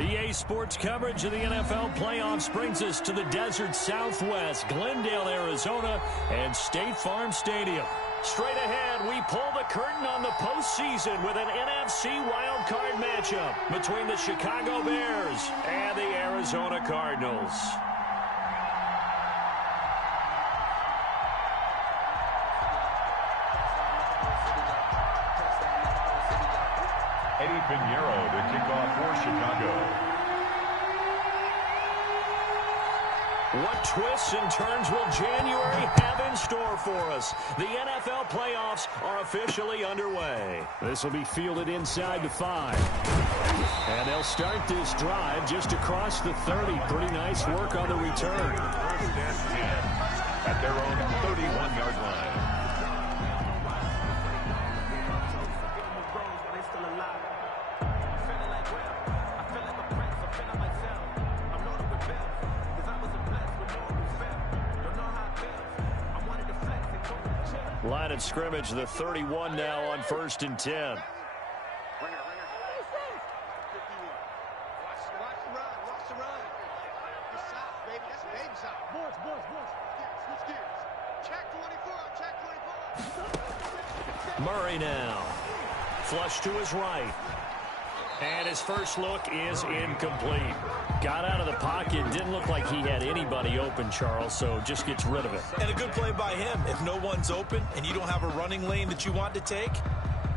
EA Sports coverage of the NFL playoffs brings us to the desert Southwest, Glendale, Arizona, and State Farm Stadium. Straight ahead, we pull the curtain on the postseason with an NFC wildcard matchup between the Chicago Bears and the Arizona Cardinals. Eddie Pinheiro to kick off for Chicago. What twists and turns will January have in store for us? The NFL playoffs are officially underway. This will be fielded inside the 5. And they'll start this drive just across the 30. Pretty nice work on the return. First and 10 at their own 31-yard line. Line of scrimmage, the 31 now on 1st and 10. Murray now. Flush to his right. And his first look is incomplete. Got out of the pocket. Didn't look like he had anybody open, Charles, so just gets rid of it. And a good play by him. If no one's open and you don't have a running lane that you want to take,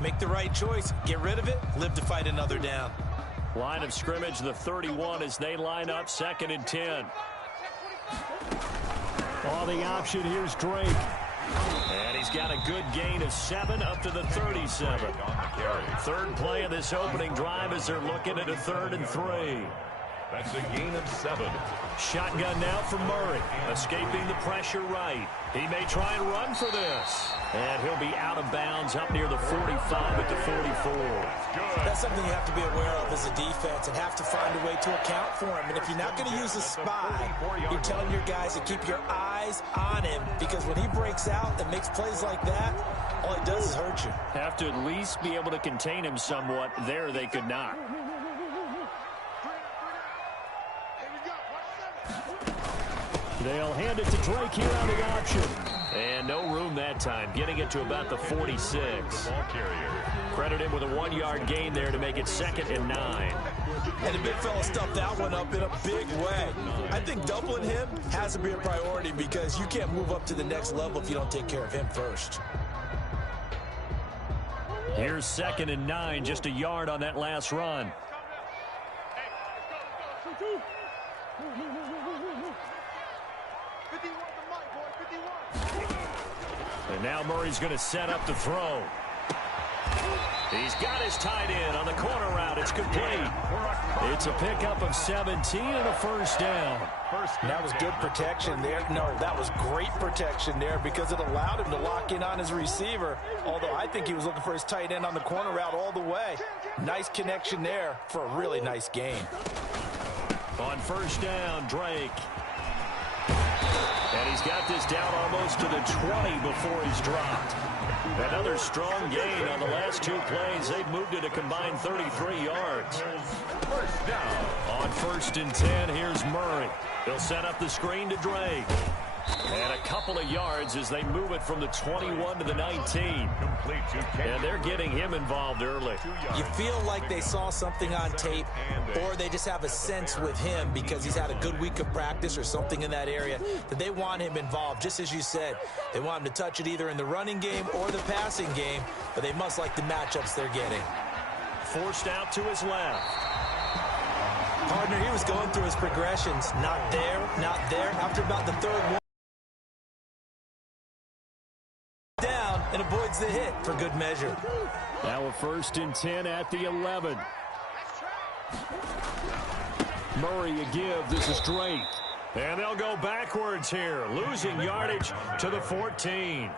make the right choice. Get rid of it. Live to fight another down. Line of scrimmage, the 31 as they line up 2nd and 10. Oh, the option, here's Drake. And he's got a good gain of 7 up to the 37. Third play of this opening drive as they're looking at a 3rd and 3. That's a gain of 7. Shotgun now for Murray. Escaping the pressure right. He may try and run for this. And he'll be out of bounds up near the 45 at the 44. That's something you have to be aware of as a defense and have to find a way to account for him. And if you're not going to use a spy, you're telling your guys to keep your eyes on him, because when he breaks out and makes plays like that, all he does is hurt you. Have to at least be able to contain him somewhat. There they could not. They'll hand it to Drake here on the option. And no room that time, getting it to about the 46. Credit him with a 1-yard gain there to make it 2nd and 9. And the big fella stuffed that one up in a big way. I think doubling him has to be a priority, because you can't move up to the next level if you don't take care of him first. Here's 2nd and 9, just a yard on that last run. And now Murray's going to set up the throw. He's got his tight end on the corner route. It's complete. It's a pickup of 17 and a first down. That was good protection there. No, that was great protection there, because it allowed him to lock in on his receiver, although I think he was looking for his tight end on the corner route all the way. Nice connection there for a really nice gain. On first down, Drake. And he's got this down almost to the 20 before he's dropped. Another strong gain on the last 2 plays. They've moved it a combined 33 yards. First down. On 1st and 10, here's Murray. He'll set up the screen to Drake. And a couple of yards as they move it from the 21 to the 19. And they're getting him involved early. You feel like they saw something on tape, or they just have a sense with him because he's had a good week of practice or something in that area that they want him involved. Just as you said, they want him to touch it either in the running game or the passing game, but they must like the matchups they're getting. Forced out to his left. Partner, he was going through his progressions. Not there, not there. After about the 3rd one, down and avoids the hit for good measure. Now a 1st and 10 at the 11. Murray a give. This is Drake. And they'll go backwards here, losing yardage to the 14.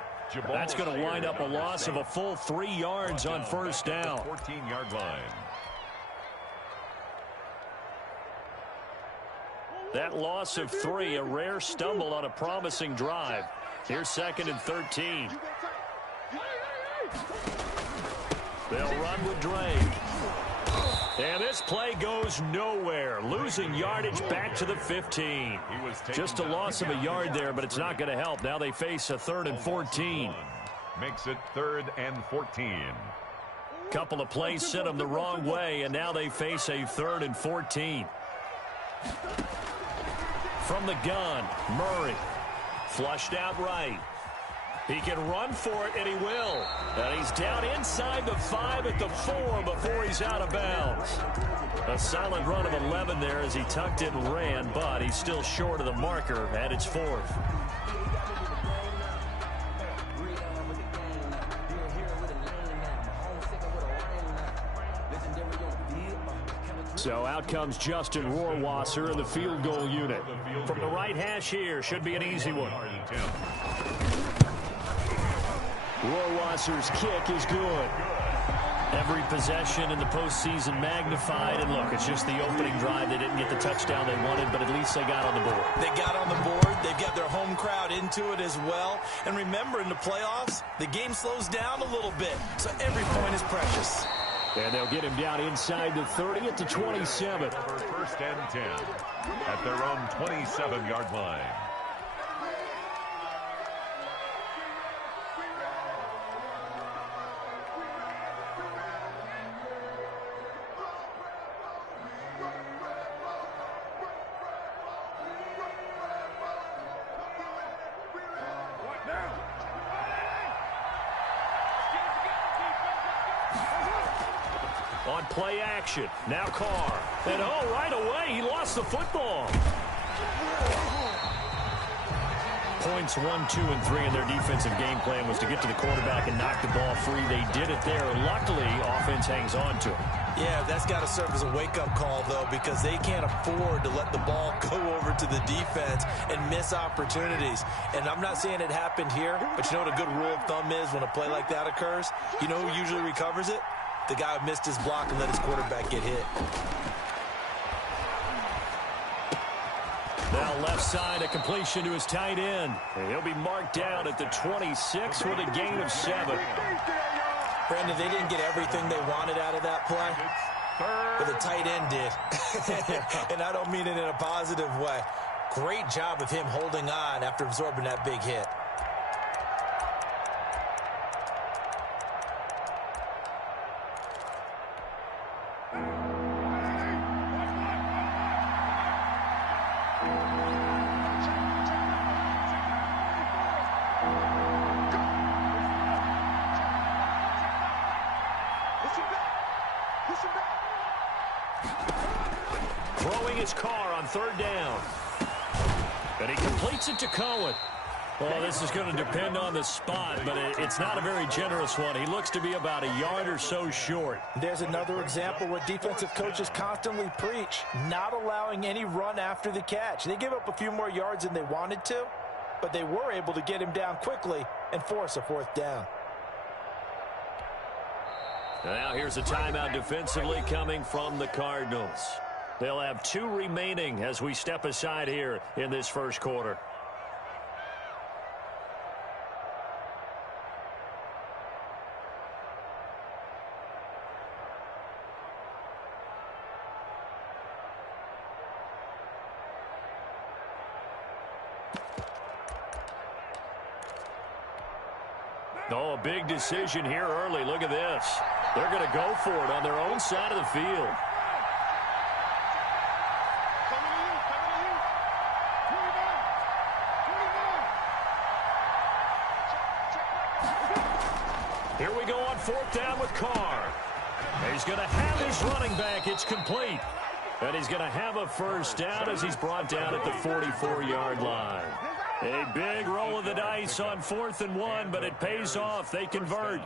That's going to wind up a loss of a full 3 yards on first down. 14-yard line. That loss of 3, a rare stumble on a promising drive. Here's 2nd and 13. They'll run with Drake. And this play goes nowhere, losing yardage back to the 15. Just a loss of a yard there, but it's not going to help. Now they face a 3rd and 14. Makes it 3rd and 14. Couple of plays sent them the wrong way, and now they face a 3rd and 14. From the gun, Murray. Flushed out right. He can run for it, and he will. And he's down inside the 5 at the 4 before he's out of bounds. A solid run of 11 there as he tucked it and ran, but he's still short of the marker, and it's 4th. So out comes Justin Rohrwasser in the field goal unit. From the right hash here, should be an easy one. Rohrwasser's kick is good. Every possession in the postseason magnified. And look, it's just the opening drive. They didn't get the touchdown they wanted, but at least they got on the board. They got on the board. They've got their home crowd into it as well. And remember, in the playoffs, the game slows down a little bit. So every point is precious. And they'll get him down inside the 30 at the 27. 1st and 10 at their own 27-yard line. On play action, now Carr. And oh, right away, he lost the football. Points 1, 2, and 3 in their defensive game plan was to get to the quarterback and knock the ball free. They did it there. Luckily, offense hangs on to it. Yeah, that's got to serve as a wake-up call, though, because they can't afford to let the ball go over to the defense and miss opportunities. And I'm not saying it happened here, but you know what a good rule of thumb is when a play like that occurs? You know who usually recovers it? The guy who missed his block and let his quarterback get hit. Now left side, a completion to his tight end. And he'll be marked down at the 26 with a gain of 7. Brandon, they didn't get everything they wanted out of that play, but the tight end did. And I don't mean it in a positive way. Great job of him holding on after absorbing that big hit. Throwing his car on 3rd down. And he completes it to Cohen. Well, this is going to depend on the spot, but it's not a very generous one. He looks to be about a yard or so short. There's another example where defensive coaches constantly preach, not allowing any run after the catch. They gave up a few more yards than they wanted to, but they were able to get him down quickly and force a 4th down. Now here's a timeout defensively coming from the Cardinals. They'll have 2 remaining as we step aside here in this first quarter. Oh, a big decision here early. Look at this. They're going to go for it on their own side of the field. Here we go on 4th down with Carr. He's going to have his running back. It's complete. And he's going to have a 1st down as he's brought down at the 44-yard line. A big roll of the dice on 4th and 1, but it pays off. They convert.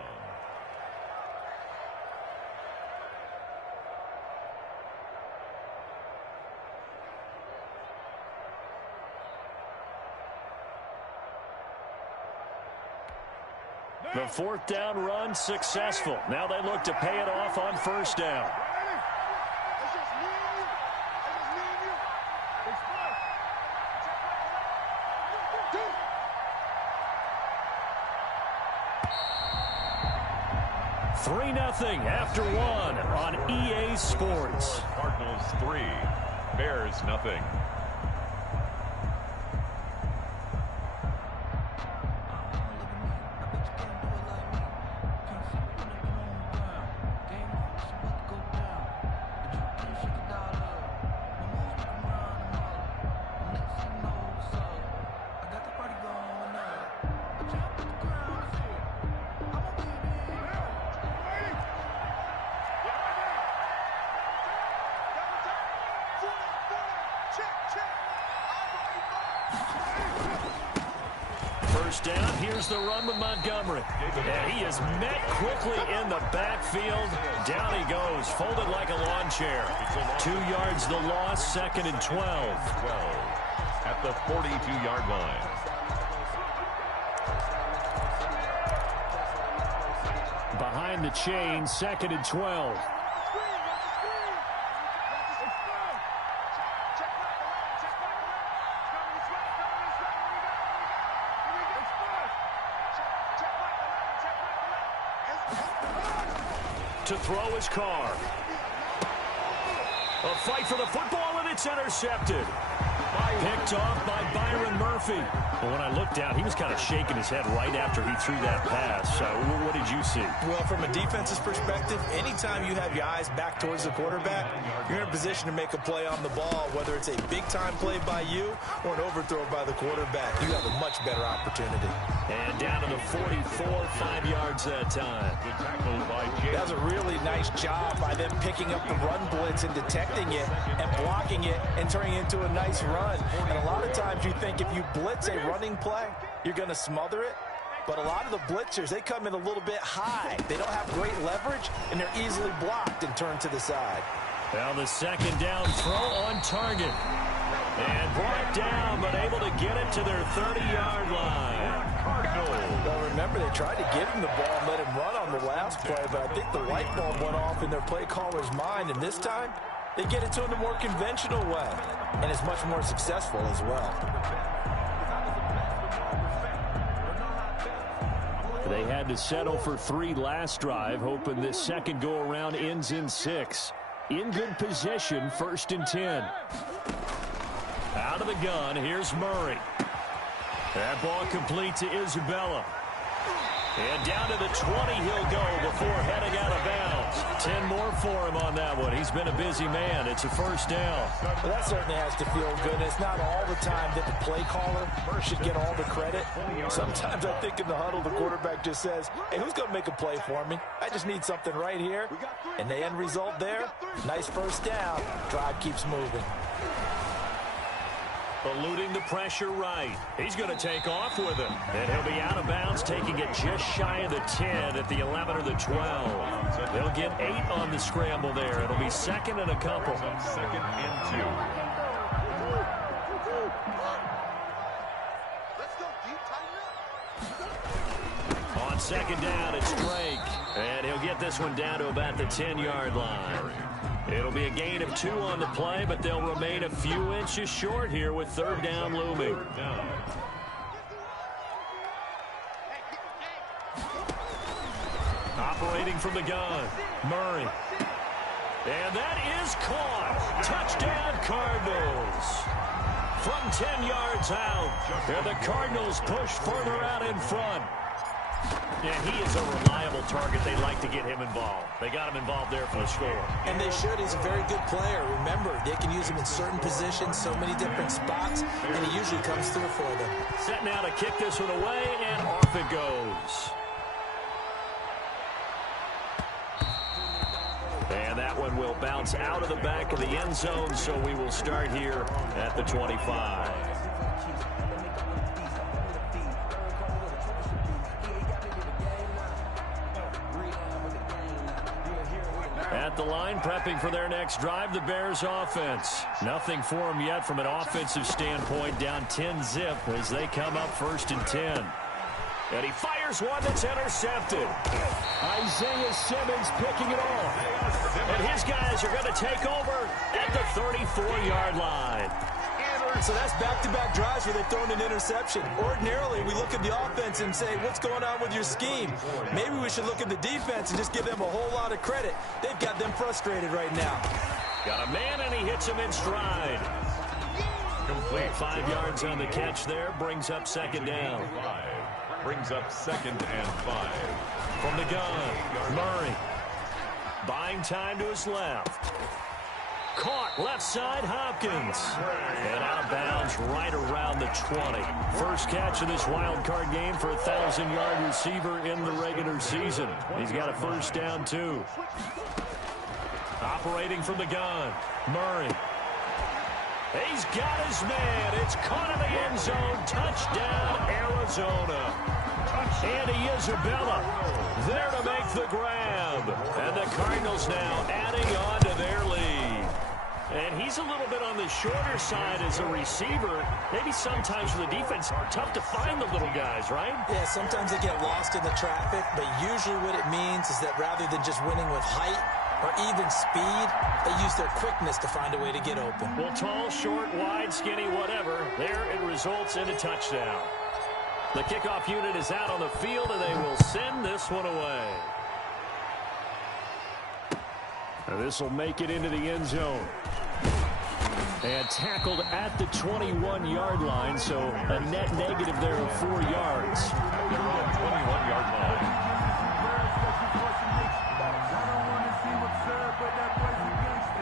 The 4th down run successful. Now they look to pay it off on 1st down. Three 3-0 after 1 on EA Sports. Cardinals 3, Bears nothing. First down, here's the run with Montgomery. And he is met quickly in the backfield. Down he goes, folded like a lawn chair. 2 yards the loss, 2nd and 12. At the 42-yard line. Behind the chain, 2nd and 12. To throw his car. A fight for the football, and it's intercepted. Picked off by Byron Murphy. Well, when I looked down, he was kind of shaking his head right after he threw that pass. What did you see? Well, from a defense's perspective, anytime you have your eyes back towards the quarterback, you're in a position to make a play on the ball, whether it's a big-time play by you or an overthrow by the quarterback. You have a much better opportunity. And down to the 44, 5 yards that time. That was a really nice job by them picking up the run blitz and detecting it and blocking it and turning it into a nice run. And a lot of times you think if you blitz a running play, you're going to smother it. But a lot of the blitzers, they come in a little bit high. They don't have great leverage, and they're easily blocked and turned to the side. Well, the 2nd down throw on target. And brought down, but able to get it to their 30-yard line. Well, remember, they tried to give him the ball and let him run on the last play, but I think the light bulb went off in their play caller's mind, and this time, they get it to him the more conventional way, and it's much more successful as well. They had to settle for 3 last drive, hoping this second go-around ends in 6. In good position, 1st and 10. Out of the gun, here's Murray. That ball complete to Isabella. And down to the 20 he'll go before heading out of bounds. 10 more for him on that one. He's been a busy man. It's a 1st down. Well, that certainly has to feel good. It's not all the time that the play caller should get all the credit. Sometimes I think in the huddle, the quarterback just says, hey, who's going to make a play for me? I just need something right here. And the end result there, nice 1st down. Drive keeps moving. Eluding the pressure right. He's going to take off with it. And he'll be out of bounds, taking it just shy of the 10 at the 11 or the 12. They'll get 8 on the scramble there. It'll be 2nd and a couple. 2nd and 2. On 2nd down, it's Drake. And he'll get this one down to about the 10-yard line. It'll be a gain of 2 on the play, but they'll remain a few inches short here with 3rd down looming. Operating from the gun, Murray. And that is caught. Touchdown, Cardinals. From 10 yards out, and the Cardinals push further out in front. Yeah, he is a reliable target. They like to get him involved. They got him involved there for the score. And they should. He's a very good player. Remember, they can use him in certain positions, so many different spots, and he usually comes through for them. Set now to kick this one away, and off it goes. And that one will bounce out of the back of the end zone, so we will start here at the 25. At the line, prepping for their next drive, the Bears offense. Nothing for them yet from an offensive standpoint, down 10-zip as they come up 1st and 10. And he fires one that's intercepted. Isaiah Simmons picking it off. And his guys are going to take over at the 34-yard line. So that's back-to-back drives where they've thrown an interception. Ordinarily, we look at the offense and say, what's going on with your scheme? Maybe we should look at the defense and just give them a whole lot of credit. They've got them frustrated right now. Got a man, and he hits him in stride. Complete. 5 yards on the catch there. Brings up second down. Brings up 2nd and 5. From the gun, Murray. Buying time to his left. Caught left side, Hopkins. And out of bounds right around the 20. First catch of this wild card game for a 1,000-yard receiver in the regular season. He's got a first down, too. Operating from the gun, Murray. He's got his man. It's caught in the end zone. Touchdown, Arizona. Andy Isabella there to make the grab. And the Cardinals now adding on to their lead. And he's a little bit on the shorter side as a receiver. Maybe sometimes for the defense, tough to find the little guys, right? Yeah, sometimes they get lost in the traffic, but usually what it means is that rather than just winning with height or even speed, they use their quickness to find a way to get open. Well, tall, short, wide, skinny, whatever, there it results in a touchdown. The kickoff unit is out on the field, and they will send this one away. This will make it into the end zone. And tackled at the 21-yard line, so a net negative there of 4 yards. 21-yard line.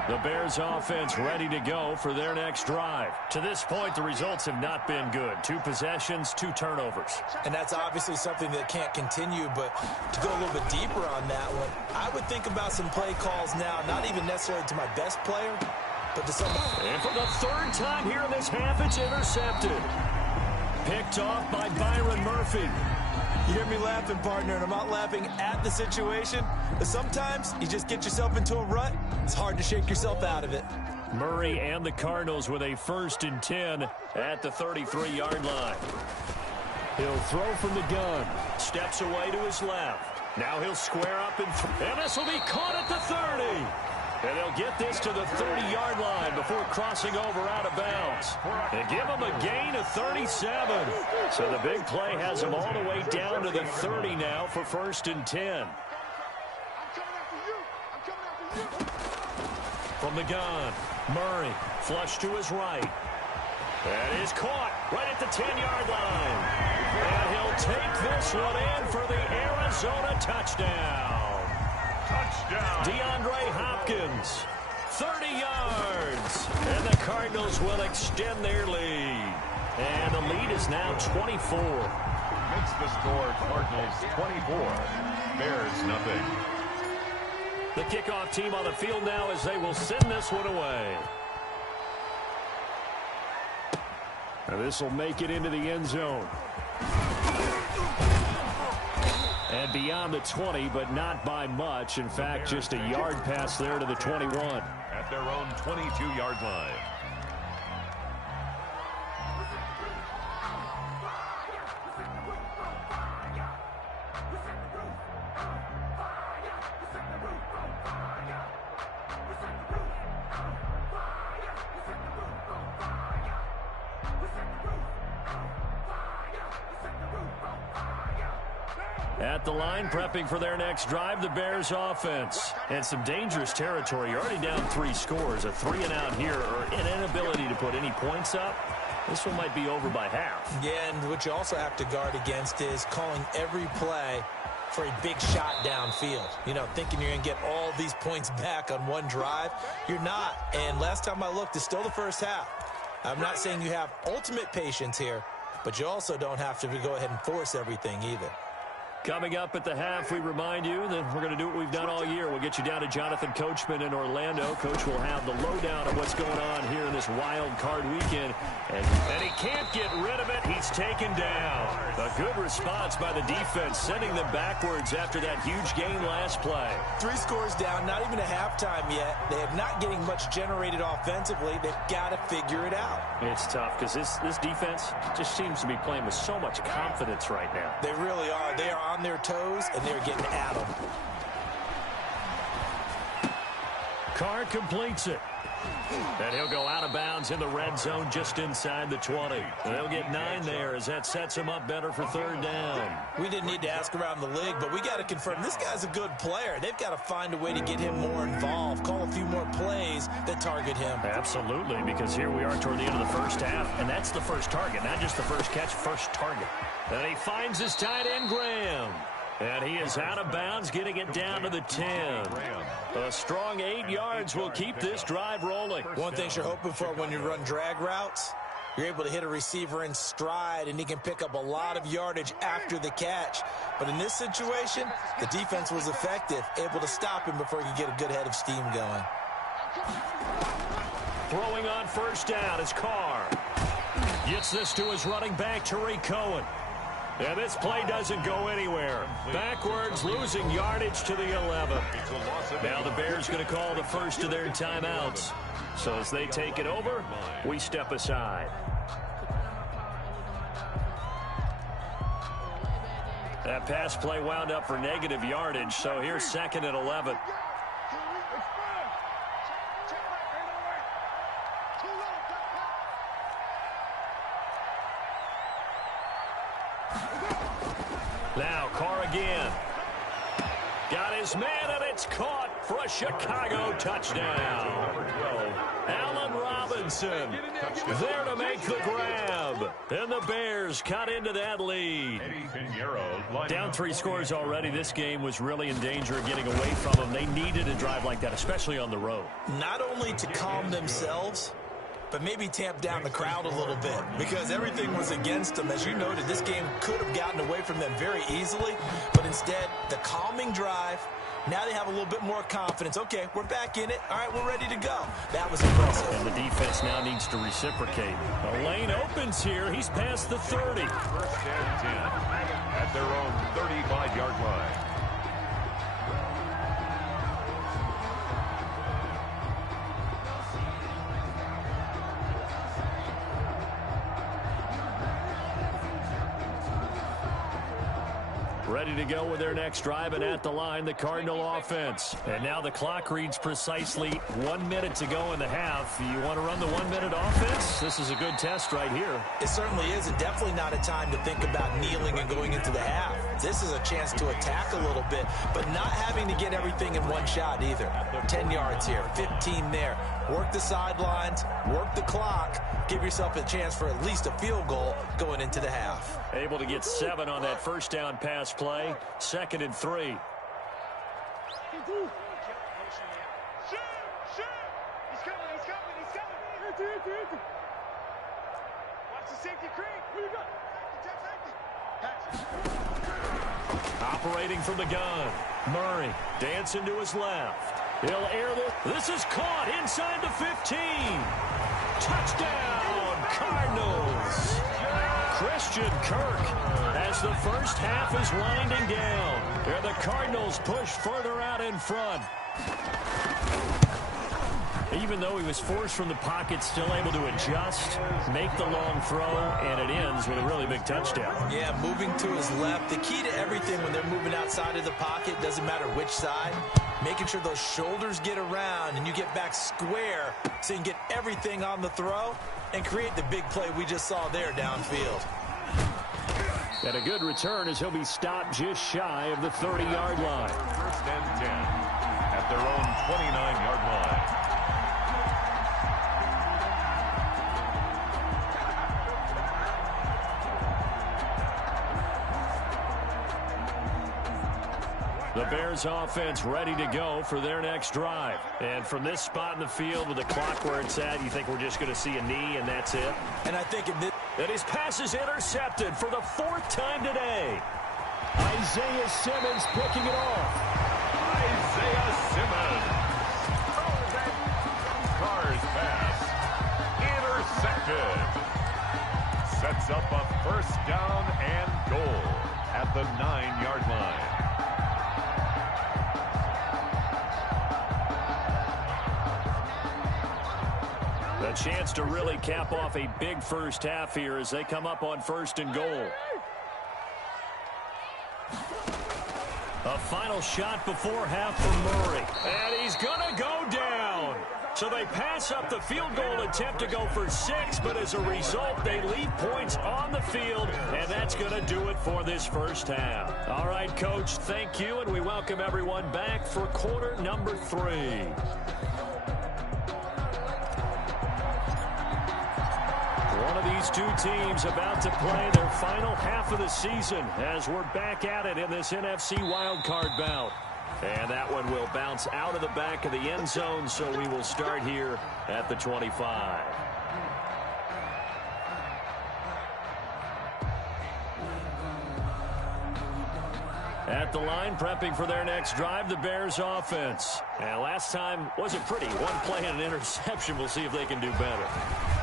The Bears offense ready to go for their next drive. To this point, the results have not been good. 2 possessions, 2 turnovers. And that's obviously something that can't continue, but to go a little bit deeper on that one, I would think about some play calls now, not even necessarily to my best player, but to somebody. And for the 3rd time here in this half, it's intercepted. Picked off by Byron Murphy. You hear me laughing, partner, and I'm not laughing at the situation, but sometimes you just get yourself into a rut. It's hard to shake yourself out of it. Murray and the Cardinals with a 1st and 10 at the 33-yard line. He'll throw from the gun. Steps away to his left. Now he'll square up and this will be caught at the 30. And they'll get this to the 30-yard line before crossing over out of bounds. And give him a gain of 37. So the big play has him all the way down to the 30 now for 1st and 10. From the gun, Murray, flush to his right. That is caught right at the 10-yard line. And he'll take this one in for the Arizona touchdown. Touchdown. DeAndre Hopkins, 30 yards. And the Cardinals will extend their lead. And the lead is now 24. Makes the score Cardinals 24. Bears nothing. The kickoff team on the field now as they will send this one away. And this will make it into the end zone. And beyond the 20, but not by much. In fact, just a yard pass there to the 21. At their own 22-yard line. At the line, prepping for their next drive, the Bears offense. And some dangerous territory. You're already down 3 scores. A 3-and-out here, or an inability to put any points up. This one might be over by half. Yeah, and what you also have to guard against is calling every play for a big shot downfield. You know, thinking you're going to get all these points back on one drive. You're not. And last time I looked, it's still the first half. I'm not saying you have ultimate patience here, but you also don't have to go ahead and force everything either. Coming up at the half, we remind you that we're going to do what we've done all year. We'll get you down to Jonathan Coachman in Orlando. Coach will have the lowdown of what's going on here in this wild card weekend. And he can't get rid of it. He's taken down. A good response by the defense, sending them backwards after that huge gain last play. 3 scores down, not even a halftime yet. They are not getting much generated offensively. They've got to figure it out. It's tough because this defense just seems to be playing with so much confidence right now. They really are. They are on their toes, and they're getting at them. Carr completes it. And he'll go out of bounds in the red zone just inside the 20. They'll get 9 there as that sets him up better for 3rd down. We didn't need to ask around the league, but we got to confirm this guy's a good player. They've got to find a way to get him more involved, call a few more plays that target him. Absolutely, because here we are toward the end of the first half, and that's the first target, not just the first catch, first target. And he finds his tight end, Graham. And he is out of bounds, getting it down to the 10. A strong 8 yards will keep this drive rolling. One thing you're hoping for when you run drag routes, you're able to hit a receiver in stride, and he can pick up a lot of yardage after the catch. But in this situation, the defense was effective, able to stop him before he could get a good head of steam going. Throwing on 1st down is Carr. Gets this to his running back, Tariq Cohen. And this play doesn't go anywhere. Backwards, losing yardage to the 11. Now the Bears going to call the first of their timeouts. So as they take it over, we step aside. That pass play wound up for negative yardage, so here's 2nd and 11. Now Carr again. Got his man, and it's caught for a Chicago touchdown. Allen Robinson there to make the grab. And the Bears cut into that lead. Down 3 scores already. This game was really in danger of getting away from them. They needed a drive like that, especially on the road. Not only to calm themselves, but maybe tamp down the crowd a little bit, because everything was against them. As you noted, this game could have gotten away from them very easily, but instead, the calming drive, now they have a little bit more confidence. Okay, we're back in it. All right, we're ready to go. That was impressive. And the defense now needs to reciprocate. A lane opens here. He's past the 30. 1st and 10 at their own 35-yard line. Ready to go with their next drive, and at the line, the Cardinal offense. And now the clock reads precisely 1 minute to go in the half. You want to run the 1 minute offense? This is a good test right here. It certainly is, and definitely not a time to think about kneeling and going into the half. This is a chance to attack a little bit, but not having to get everything in one shot either. 10 yards here, 15 there. Work the sidelines, work the clock, give yourself a chance for at least a field goal going into the half. Able to get 7 on that 1st down pass play. 2nd and 3. Operating from the gun. Murray dancing to his left. He'll air this is caught inside the 15. Touchdown, Cardinals. Christian Kirk as the first half is winding down. And the Cardinals push further out in front. Even though he was forced from the pocket, still able to adjust, make the long throw, and it ends with a really big touchdown. Yeah, moving to his left. The key to everything when they're moving outside of the pocket, doesn't matter which side, making sure those shoulders get around and you get back square so you can get everything on the throw and create the big play we just saw there downfield. And a good return as he'll be stopped just shy of the 30-yard line. 1st and 10 at their own 29-yard line. The Bears offense ready to go for their next drive. And from this spot in the field with the clock where it's at, you think we're just going to see a knee and that's it? And I think in this... And his pass is intercepted for the 4th time today. Isaiah Simmons picking it off. Isaiah Simmons. Carr's pass. Intercepted. Sets up a 1st down and goal at the 9-yard line. A chance to really cap off a big first half here as they come up on 1st and goal. A final shot before half for Murray. And he's going to go down. So they pass up the field goal attempt to go for 6, but as a result, they leave points on the field, and that's going to do it for this first half. All right, Coach, thank you, and we welcome everyone back for quarter number 3. One of these two teams about to play their final half of the season as we're back at it in this NFC wildcard bout. And that one will bounce out of the back of the end zone, so we will start here at the 25. At the line, prepping for their next drive, the Bears offense. And last time wasn't pretty. One play and an interception. We'll see if they can do better.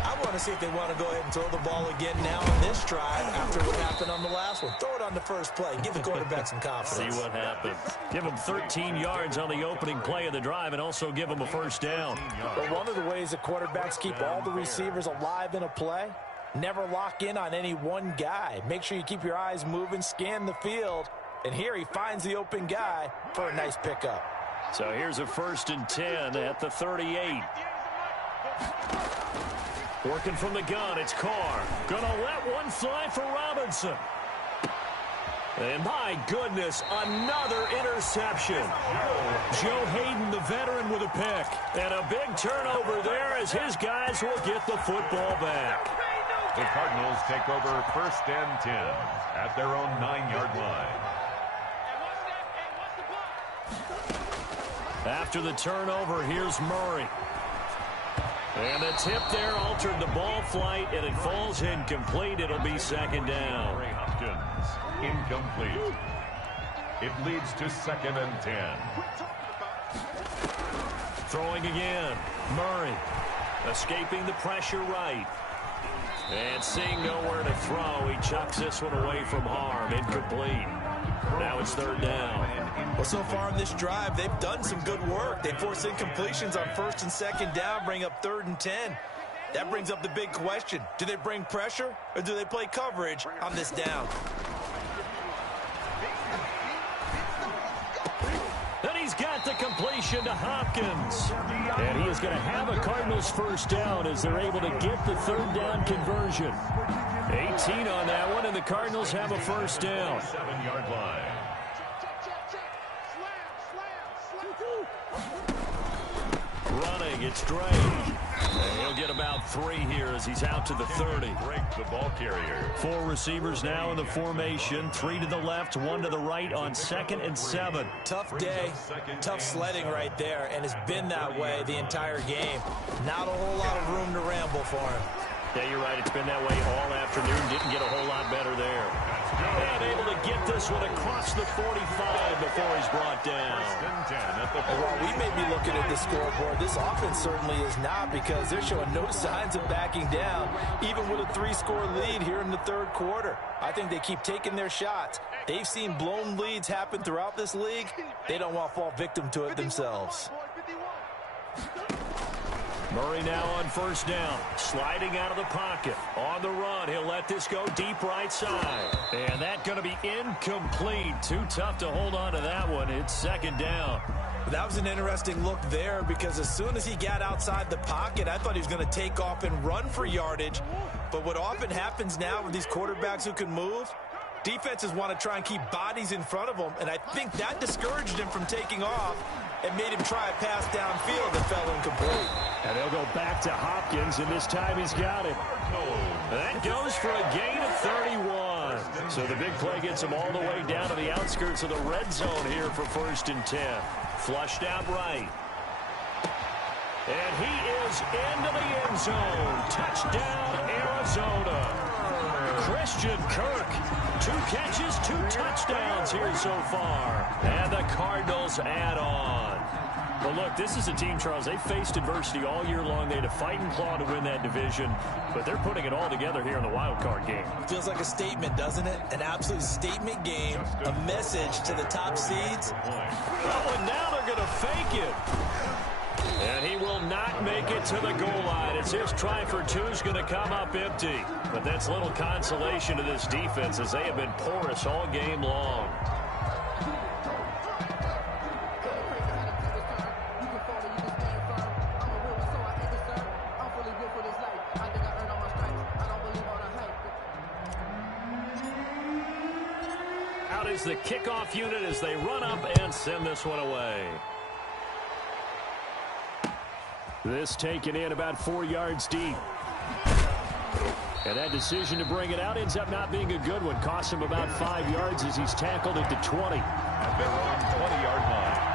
I want to see if they want to go ahead and throw the ball again now on this drive after what happened on the last one. Throw it on the first play. Give the quarterback some confidence. See what happens. Give him 13 yards on the opening play of the drive and also give him a first down. But one of the ways that quarterbacks keep all the receivers alive in a play, never lock in on any one guy. Make sure you keep your eyes moving, scan the field. And here he finds the open guy for a nice pickup. So here's a 1st and 10 at the 38. Working from the gun, it's Carr. Gonna let one fly for Robinson. And my goodness, another interception. Joe Hayden, the veteran, with a pick. And a big turnover there as his guys will get the football back. The Cardinals take over 1st and 10 at their own 9-yard line. After the turnover, here's Murray. And the tip there altered the ball flight, and it falls incomplete. It'll be 2nd down. Ray Hopkins, incomplete. It leads to 2nd and 10. Throwing again. Murray escaping the pressure right. And seeing nowhere to throw, he chucks this one away from harm. Incomplete. Now it's 3rd down. Well, so far in this drive, they've done some good work. They force incompletions on 1st and 2nd down, bring up 3rd and 10. That brings up the big question. Do they bring pressure or do they play coverage on this down? And he's got the completion to Hopkins. And he is going to have a Cardinals first down as they're able to get the 3rd down conversion. 18 on that one, and the Cardinals have a first down. 7-yard line. Running, it's Drake. And he'll get about 3 here as he's out to the 30. Break the ball carrier. 4 receivers now in the formation. 3 to the left, 1 to the right on 2nd and 7. Tough day, tough sledding right there, and it's been that way the entire game. Not a whole lot of room to ramble for him. Yeah, you're right. It's been that way all afternoon. Didn't get a whole lot better there. And able to get this one across the 45 before he's brought down. And while we may be looking at the scoreboard, this offense certainly is not, because they're showing no signs of backing down, even with a 3-score lead here in the 3rd quarter. I think they keep taking their shots. They've seen blown leads happen throughout this league. They don't want to fall victim to it themselves. Murray now on 1st down, sliding out of the pocket. On the run, he'll let this go deep right side. And that's going to be incomplete. Too tough to hold on to that one. It's 2nd down. That was an interesting look there, because as soon as he got outside the pocket, I thought he was going to take off and run for yardage. But what often happens now with these quarterbacks who can move, defenses want to try and keep bodies in front of them, and I think that discouraged him from taking off and made him try a pass downfield that fell incomplete. And they'll go back to Hopkins, and this time he's got it. That goes for a gain of 31. So the big play gets him all the way down to the outskirts of the red zone here for 1st and 10. Flushed out right. And he is into the end zone. Touchdown, Arizona. Christian Kirk, 2 catches, 2 touchdowns here so far. And the Cardinals add on. Well, look, this is a team, Charles, they faced adversity all year long. They had to fight and claw to win that division, but they're putting it all together here in the wild card game. Feels like a statement, doesn't it? An absolute statement game, a message to the top seeds. Oh, and now they're going to fake it. And he will not make it to the goal line as his try for 2 is going to come up empty. But that's little consolation to this defense as they have been porous all game long. is the kickoff unit as they run up and send this one away. This taken in about 4 yards deep. And that decision to bring it out ends up not being a good one. Costs him about 5 yards as he's tackled at the 20. At their own 20-yard line.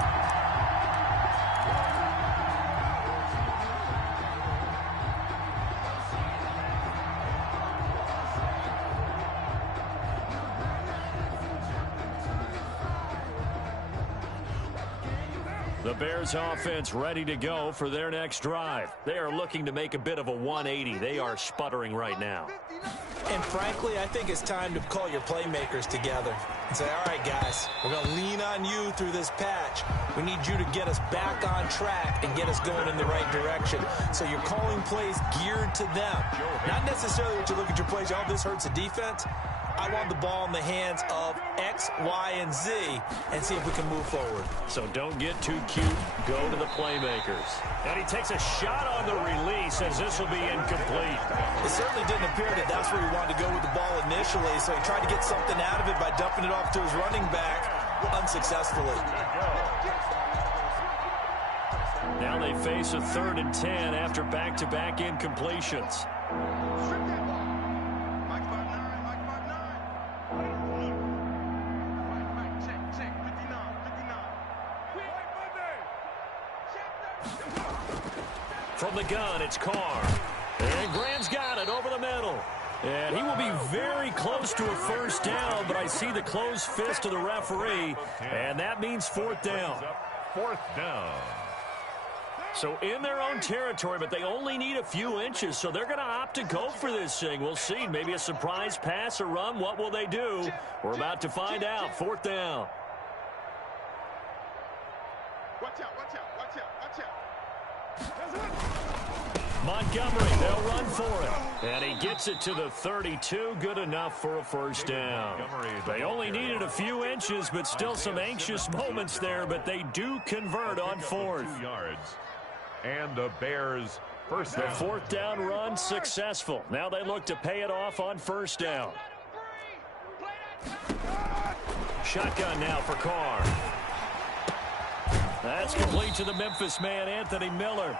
The Bears offense ready to go for their next drive. They are looking to make a bit of a 180. They are sputtering right now. And frankly, I think it's time to call your playmakers together and say, all right, guys, we're going to lean on you through this patch. We need you to get us back on track and get us going in the right direction. So you're calling plays geared to them. Not necessarily that you look at your plays, oh, this hurts the defense. I want the ball in the hands of X, Y, and Z and see if we can move forward. So don't get too cute. Go to the playmakers. And he takes a shot on the release as this will be incomplete. It certainly didn't appear that that's where he wanted to go with the ball initially, so he tried to get something out of it by dumping it off to his running back unsuccessfully. Now they face a 3rd and 10 after back-to-back incompletions. From the gun, it's Carr. And Graham's got it over the middle. And he will be very close to a first down, but I see the closed fist of the referee, and that means 4th down. 4th down. So in their own territory, but they only need a few inches, so they're going to opt to go for this thing. We'll see. Maybe a surprise pass or run. What will they do? We're about to find out. 4th down. Watch out, watch out, watch out, watch out. Montgomery, they'll run for it. And he gets it to the 32. Good enough for a first down. They only needed a few inches, but still some anxious moments there, but they do convert on 4th. 2 yards. And the Bears first down. The 4th down run successful. Now they look to pay it off on first down. Shotgun now for Carr. That's complete to the Memphis man, Anthony Miller.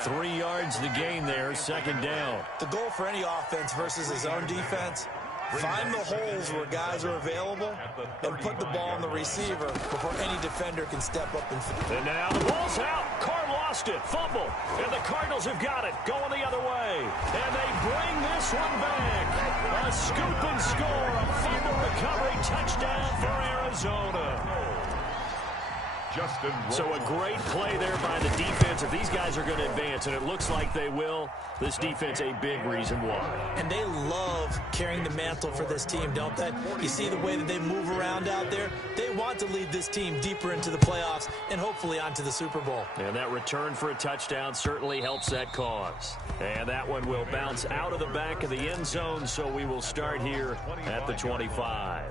3 yards the gain there, 2nd down. The goal for any offense versus his own defense, find the holes where guys are available and put the ball on the receiver before any defender can step up and... And now the ball's out. Carr lost it. Fumble. And the Cardinals have got it. Going the other way. And they bring this one back. A scoop and score. A fumble recovery touchdown for Arizona. So a great play there by the defense. If these guys are going to advance, and it looks like they will, this defense a big reason why. And they love carrying the mantle for this team, don't they? You see the way that they move around out there? They want to lead this team deeper into the playoffs and hopefully onto the Super Bowl. And that return for a touchdown certainly helps that cause. And that one will bounce out of the back of the end zone, so we will start here at the 25.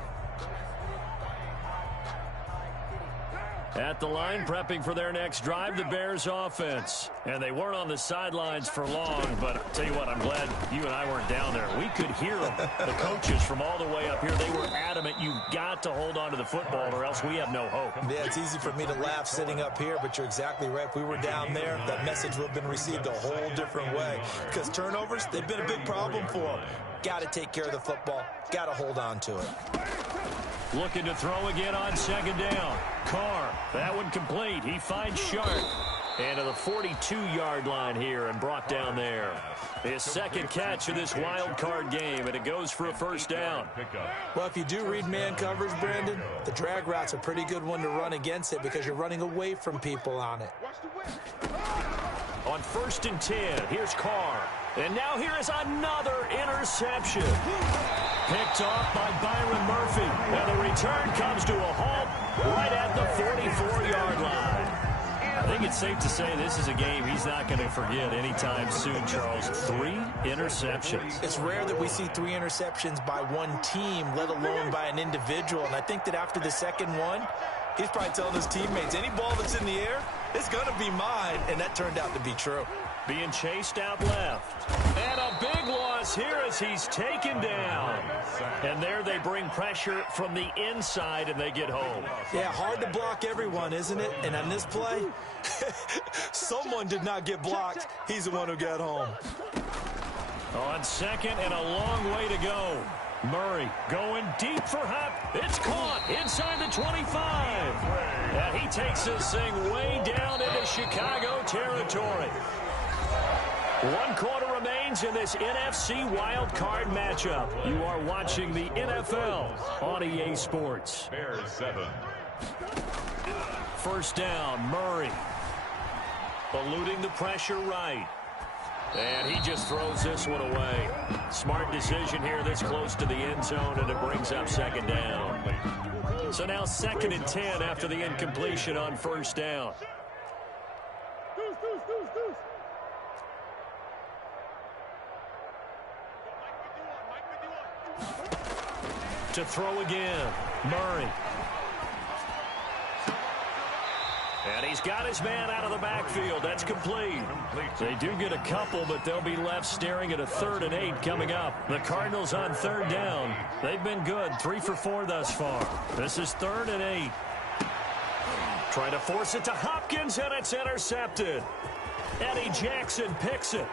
At the line, prepping for their next drive, the Bears offense. And they weren't on the sidelines for long, but I'll tell you what, I'm glad you and I weren't down there. We could hear them, the coaches from all the way up here. They were adamant, you've got to hold on to the football or else we have no hope. Yeah, it's easy for me to laugh sitting up here, but you're exactly right. If we were down there, that message would have been received a whole different way. Because turnovers, they've been a big problem for them. Got to take care of the football. Got to hold on to it. Looking to throw again on 2nd down. Carr, that one complete. He finds Sharp. And to the 42-yard line here and brought down there. His 2nd catch of this wild card game, and it goes for a first down. Well, if you do read man coverage, Brandon, the drag route's a pretty good one to run against it because you're running away from people on it. On 1st and 10, here's Carr. And now here is another interception. Picked off by Byron Murphy. And the return comes to a halt right at the 44-yard line. I think it's safe to say this is a game he's not going to forget anytime soon, Charles. 3 interceptions. It's rare that we see 3 interceptions by one team, let alone by an individual. And I think that after the second one, he's probably telling his teammates, any ball that's in the air, it's going to be mine. And that turned out to be true. Being chased out left. And a big loss pass here as he's taken down. And there they bring pressure from the inside, and they get home. Yeah, hard to block everyone, isn't it? And on this play, someone did not get blocked. He's the one who got home. On second and a long way to go. Murray going deep for Hupp. It's caught inside the 25. And he takes this thing way down into Chicago territory. 1 quarter remains in this NFC Wild Card matchup. You are watching the NFL on EA Sports. Bears 7. First down, Murray. Eluding the pressure right. And he just throws this one away. Smart decision here this close to the end zone, and it brings up second down. So now 2nd and 10 after the incompletion on first down. To throw again, Murray. And he's got his man out of the backfield. That's complete. They do get a couple, but they'll be left staring at a 3rd and 8 coming up. The Cardinals on 3rd down. They've been good, 3 for 4 thus far. This is 3rd and 8. Trying to force it to Hopkins, and it's intercepted. Eddie Jackson picks it.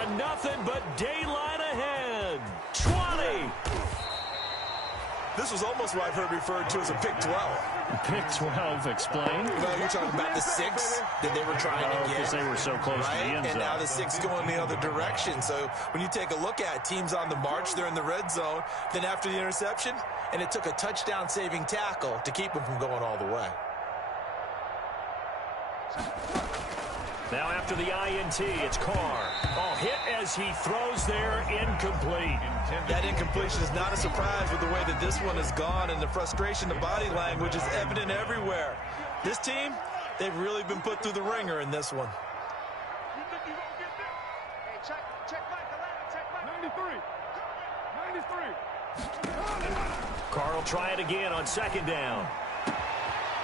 And nothing but daylight ahead. 20. This was almost what I've heard referred to as a pick 12. Pick 12, explain. Well, you're talking about the 6 that they were trying to get. Because they were so close to the end zone. And now the 6 going the other direction. So when you take a look at teams on the march, they're in the red zone. Then after the interception, and it took a touchdown-saving tackle to keep them from going all the way. Now after the INT, it's Carr. Oh, hit as he throws there, incomplete. That incompletion is not a surprise with the way that this one has gone, and the frustration, the body language is evident everywhere. This team, they've really been put through the ringer in this one. Carr will try it again on 2nd down.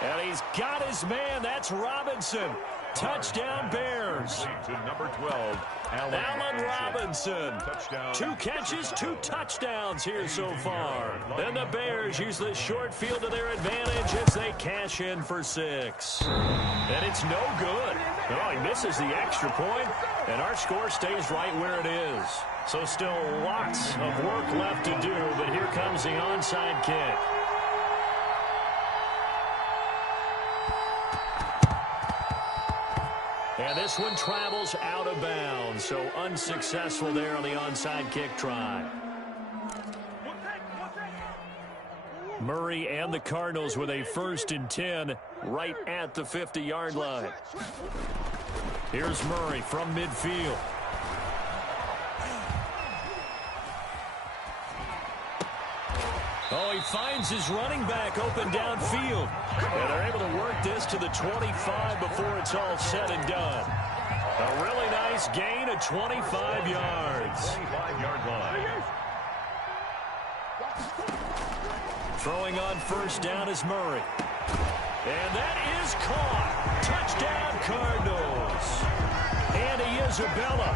And he's got his man. That's Robinson. Touchdown Bears. To number 12, Allen Robinson. 2 catches, 2 touchdowns here so far. And the Bears use the short field to their advantage as they cash in for 6. And it's no good. Oh, he misses the extra point, and our score stays right where it is. So still lots of work left to do, but here comes the onside kick. And this one travels out of bounds, so unsuccessful there on the onside kick try. Murray and the Cardinals with a 1st and 10 right at the 50-yard line. Here's Murray from midfield. Oh, he finds his running back open downfield. And they're able to work this to the 25 before it's all said and done. A really nice gain of 25 yards. 25-yard line. Throwing on first down is Murray. And that is caught. Touchdown Cardinals. Andy Isabella,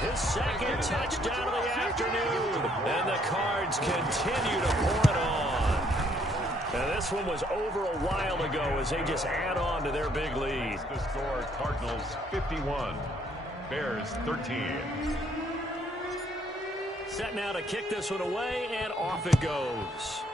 his 2nd touchdown of the afternoon. And the Cards continue to pour it on. And this one was over a while ago as they just add on to their big lead. The score, Cardinals 51, Bears 13. Set now to kick this one away, and off it goes.